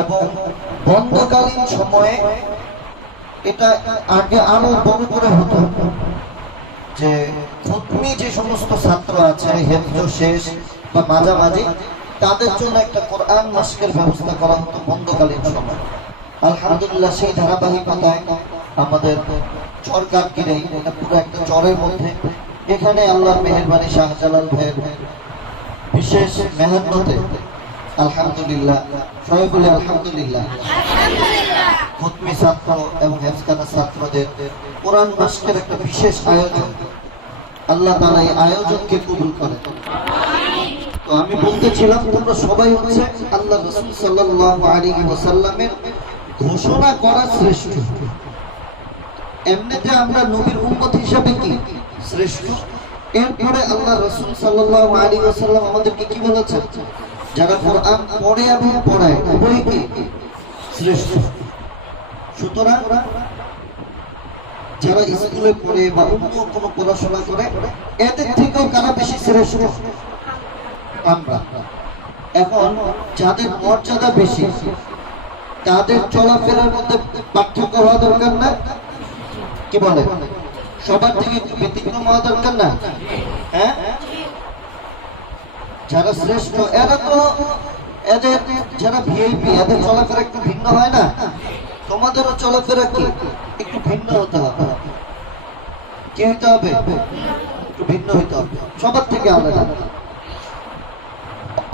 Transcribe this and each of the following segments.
এবং বন্ধকালীন সময়ে এটা আগে আরও বড় করে হতো যে খতমি যে সমস্ত ছাত্র আছে, হেফজ, শেষ বা মাঝামাঝি, তাদের জন্য একটা কোরআন মাসকের ব্যবস্থা করা হতো বন্ধকালীন সময়। আলহামদুলিল্লাহ সেই ধারাবাহিকতায় আমাদের সরকার কিনে এটা পুরো একটা চরের মধ্যে। এখানে আল্লাহর মেহেরবানি শাহজালাল ভাইয়ের বিশেষ মেহনতে আলহামদুলিল্লাহ। সবাই বলে আলহামদুলিল্লাহ। ছাত্র এবং হেফকানা ছাত্রদের কোরআন মাসকের একটা বিশেষ আয়োজন। আল্লাহ এই আয়োজনকে কবুল করে তো আমি বলতেছিলাম তোমরা সবাই হচ্ছে আল্লাহ ঘোষণা করা শ্রেষ্ঠ। এমনিতে আমরা নবীর উম্মত হিসাবে কি? শ্রেষ্ঠ। এরপরে আল্লাহ রসুল সাল্লাহ আলী ওসাল্লাম আমাদেরকে কি বলেছেন? যারা কোরআন পড়ে এবং পড়ায় উভয় কি শ্রেষ্ঠ? সুতরাং যারা স্কুলে পড়ে বা অন্য কোনো পড়াশোনা করে, এদের থেকেও কারা বেশি শ্রেষ্ঠ? আমরা। এখন যাদের মর্যাদা বেশি, তাদের চলাফেরার মধ্যে পার্থক্য হওয়া দরকার না? কি বলে সবার থেকে ব্যতিক্রম হওয়া দরকার না? হ্যাঁ? যারা শ্রেষ্ঠ এরা তো এদের যারা ভিআইপি এদের চলাফেরা একটু ভিন্ন হয় না? তোমাদেরও চলাফেরা কি? একটু ভিন্ন হতে হবে। কি হতে হবে? একটু ভিন্ন হতে হবে। সবার থেকে আলাদা।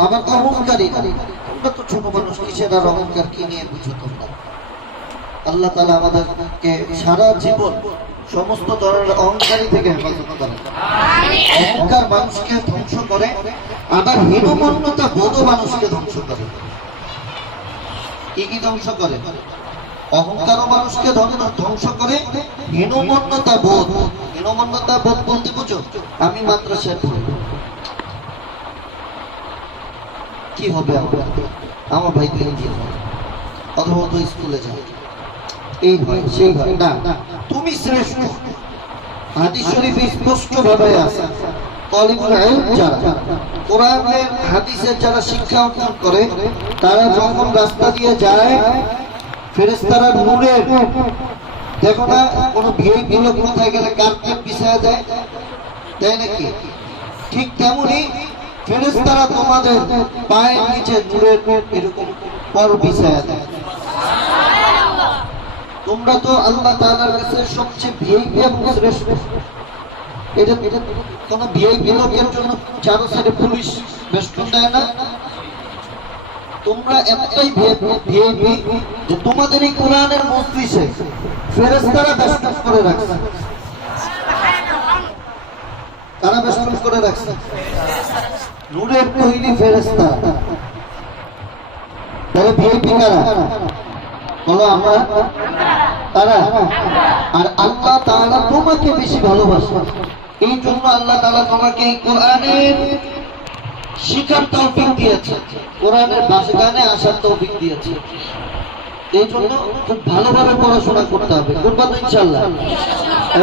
আবার অহংকারী। তোমরা তো ছোট মানুষ কিসের আর অহংকার? কি নিয়ে বুঝো তোমরা? আল্লাহ তালা আমাদেরকে সারা জীবন সমস্ত ধরনের অহংকারী থেকে হেফাজত করে অহংকার মানুষকে ধ্বংস করে, আবার হীনমন্যতা বোধ মানুষকে ধ্বংস করে। কি কি ধ্বংস করে? অহংকারও মানুষকে ধ্বংস করে। হীনমন্যতা বোধ। হীনমন্যতা বোধ বলতে বুঝো? আমি মাত্র সে কি হবে আমার? ভাই তো ইঞ্জিনিয়ার। অথবা তো স্কুলে যায়। এই হয়, সেই হয়। না, তুমি শ্রেষ্ঠ। হাদিস শরীফে স্পষ্ট ভাবে ইলম যারা যারা শিক্ষা অর্জন করে, তারা যখন রাস্তা দিয়ে যায়, ফেরেশতারা নূরের দেখো না, কোনো ভিআইপি কোথায় গেলে কার্পেট বিছায়া দেয় তাই নাকি? ঠিক তেমনি ফেরেশতারা তোমাদের পায়ের নিচে নূরের এরকম পর বিছায়া দেয় তোমরা তো আল্লাহ তাআলার কাছে সবচেয়ে ভিআইপি এবং এটা এটা কোন ভিআইপি লোকের জন্য চারো সাইডে পুলিশ বেষ্টন দেয় না? তোমরা এতটাই ভিআইপি যে তোমাদের এই কোরআনের মজলিসে ফেরেশতারা বেষ্টন করে রাখছে। তারা বেষ্টন করে রাখছে? নূরের তৈরি ফেরেশতা। তাহলে ভিআইপি কারা? বলো আমরা তারা। আর আল্লাহ তারা তোমাকে বেশি ভালোবাসে এই জন্য আল্লাহ তারা তোমাকে কোরআনের শিখার তৌফিক দিয়েছে। কোরআনের বাসগানে আসার তৌফিক দিয়েছে। এই জন্য খুব ভালোভাবে পড়াশোনা করতে হবে। করব ইনশাল্লাহ